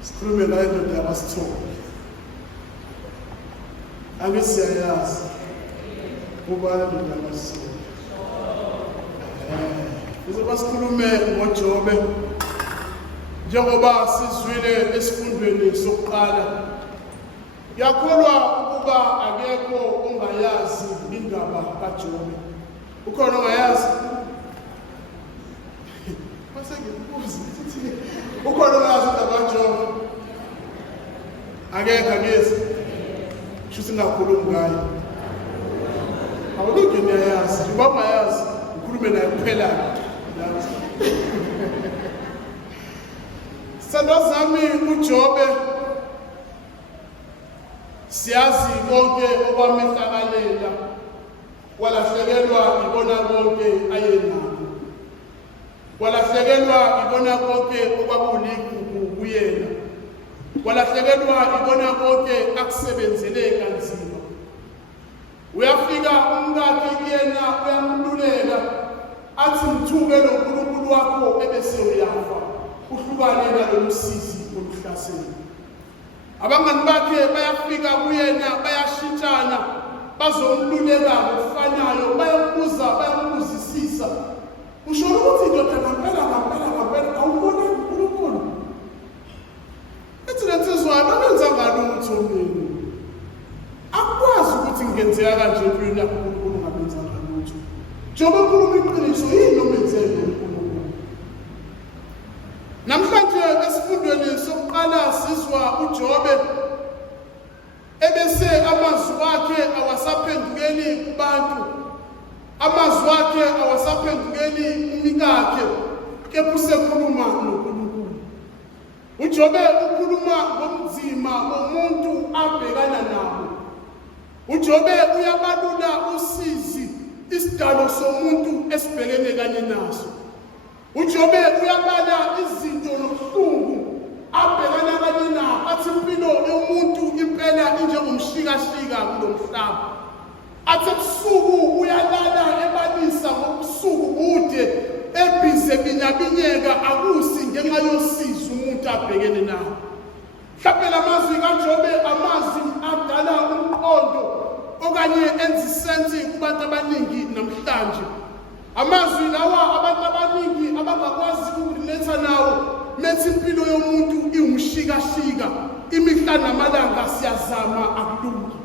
sikhulume la indoda yabasithole. Angithi siyayazi ukuba le ndoda yabasithole. Izoba sikhulume ngoJobe njengoba sizwile esifundweni sokuqala. Yakholwa ukuba akekho ongayazi indaba kaJobe. Ukhona ongayazi? Ukhona ongayazi indaba kaJobe? Akekho. Shuthi ngakhulumi ngayo. Awulike niyayazi, njengoba ungayazi ukhulume naye kuphela. Sandozami uJobe siyazi konke okwamehlakalela, walahlekelwa ibona konke ayenakho, walahlekelwa ibona konke okwakuligugu kuyena, walahlekelwa ibona konke akusebenzele kanzima. Uyafika umkakhe kuyena uyamluleka athi mthuke noNkulunkulu wakho ebese uyafa, uhlukane nalomsizi omhlaseli. Abangani bakhe bayafika kuyena bayashintshana bazomluleka ngokufanayo, bayakubuzisisa. Usho ukuthi ndoda ngampela awubona uNkulunkulu. Ethi lensizwa benza ngalutho mina. Akwazi ukuthi ngenzeka kanje empilweni yakho uNkulunkulu ngabenza ngalutho. Njengoba uNkulunkulu iqiniso yini omenzele uNkulunkulu. Namhlanje esifundweni sokuqala sizwa uJobe ebese amazwi akhe awasaphendukeli kubantu, amazwi akhe awasaphendukeli kumikakhe, kepha usekhuluma noNkulunkulu. uJobe ukhuluma ngomzima womuntu abhekana nawo. uJobe uyabalula usizi isidalo somuntu esibhekene kanye naso. uJobe uyabala izinto nobuhlungu abhekana kanye nawo, athi impilo yomuntu impela injengomshikashika kulomhlaba. Athi ebusuku uyalala ebalisa ngobusuku bude ebhize binyabinyeka akusi ngenxa yosizi umuntu abhekene nawo. Mhlawumbe lamazwi kaJobe amazwi adala umqondo okanye enza isensi kubantu abaningi namhlanje. Amazwi lawa abantu abaningi abangakwazi ukuletha nawo methi impilo yomuntu iwumshikashika, imihla namalanga siyazama akulungi.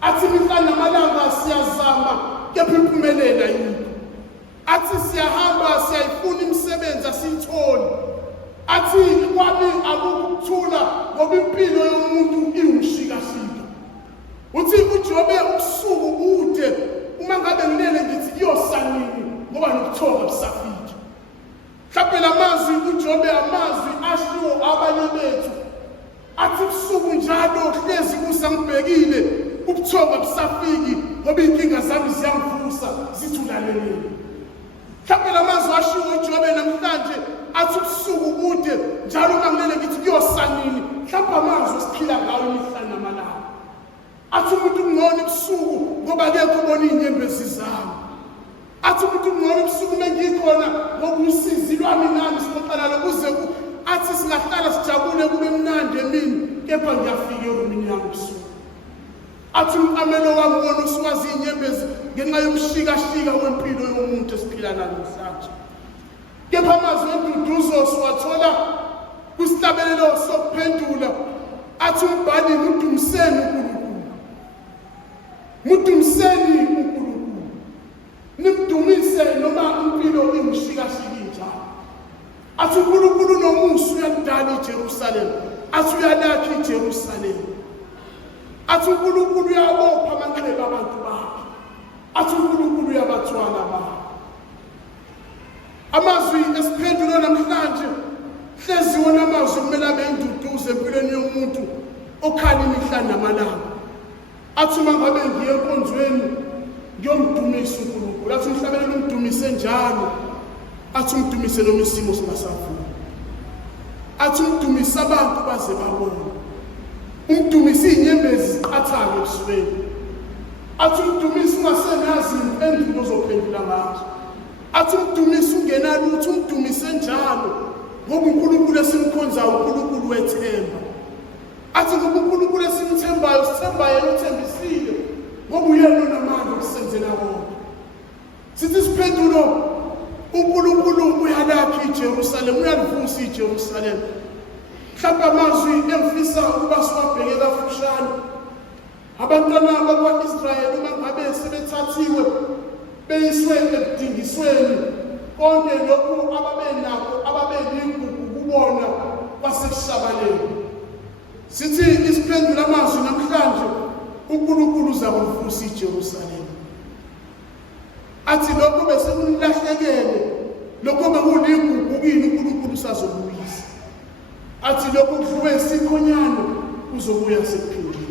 Athi imihla namalanga siyazama kepha impumelela yini. Athi siyahamba siyayifuna imisebenzi asiyitholi. Athi kwami akukuthula ngoba impilo yomuntu iwumshikashika. Uthi uJobe ubusuku bude uma ngabe ngilele ngithi kuyosanini ngoba nokuthoka busafika. Mhlawumbe lamazwi uJobe amazwi ashiwo abanye bethu. Athi ubusuku njalo hlezi kusangibhekile ubuthoka busafiki ngoba inkinga zami ziyangivusa zithulaleleni. Mhlawumbe lamazwi ashiwo uJobe namhlanje athi ubusuku bude njalo uma ngilele ngithi kuyosanini. Mhlawumbe amazwi esiphila ngawo imihla namalanga. Athi umuntu ungcono ebusuku ngoba akekho ubona inyembezi zami. Athi umuntu ungcono ebusuku mengikhona ngoba usizi lwami nami sixoxana lokuze athi singahlala sijabule kube mnandi emini kepha ngiyafika emini yami ebusuku. Athi umqamelo wami wona uswazi inyembezi ngenxa yomshikashika wempilo yomuntu esiphila namhlanje. Kepha amazwi enduduzo siwathola kusihlabelelo sokuphendula. Athi umbhali mudumiseni uNkulunkulu. Mudumiseni uNkulunkulu. Nimdumise noma impilo imshikashiki njalo. Athi uNkulunkulu nomusa uyadala iJerusalema. Athi uyalakha iJerusalema. Athi uNkulunkulu uyabopha amanxeba abantu bakhe. Athi uNkulunkulu uyabathwala bakhe. Amazwi esiphendulo namhlanje hlezi wona amazwi kumele abe induduzo empilweni yomuntu okhala imihla namalanga. Athi uma ngabe ngiye enkonzweni ngiyomdumisa uNkulunkulu. Athi mhlabelele umdumise njalo. Athi umdumise noma isimo singasavumi. Athi umdumise abantu baze babone. Umdumise inyembezi ziqathake ebusweni. Athi umdumise ungasengazi impendulo ozophendula ngazo. Athi umdumise ungenalutho, umdumise njalo ngoba uNkulunkulu esimkhonzayo uNkulunkulu wethemba. Athi ngoba uNkulunkulu esimthembayo sithemba yena uthembisile ngoba uyena onamandla okusenzela konke. Sithi isiphendulo uNkulunkulu uyalapha iJerusalem, uyalivusa iJerusalem. Mhlawumbe amazwi engifisa ukuba siwabheke kafushane. Abantwana bakwa-Israyeli uma ngabe sebethathiwe beyiswe ekudingisweni, konke lokhu ababenakho ababeligugu kubona kwasekushabaleni. Sithi isiphendula amazwi namhlanje uNkulunkulu uzakuvusa iJerusalem. Athi lokho bese kunilahlekele, lokho bekuligugu kini uNkulunkulu usazobuyisa. Athi lokho kudliwe isikhonyane kuzobuya sekuphindiwe.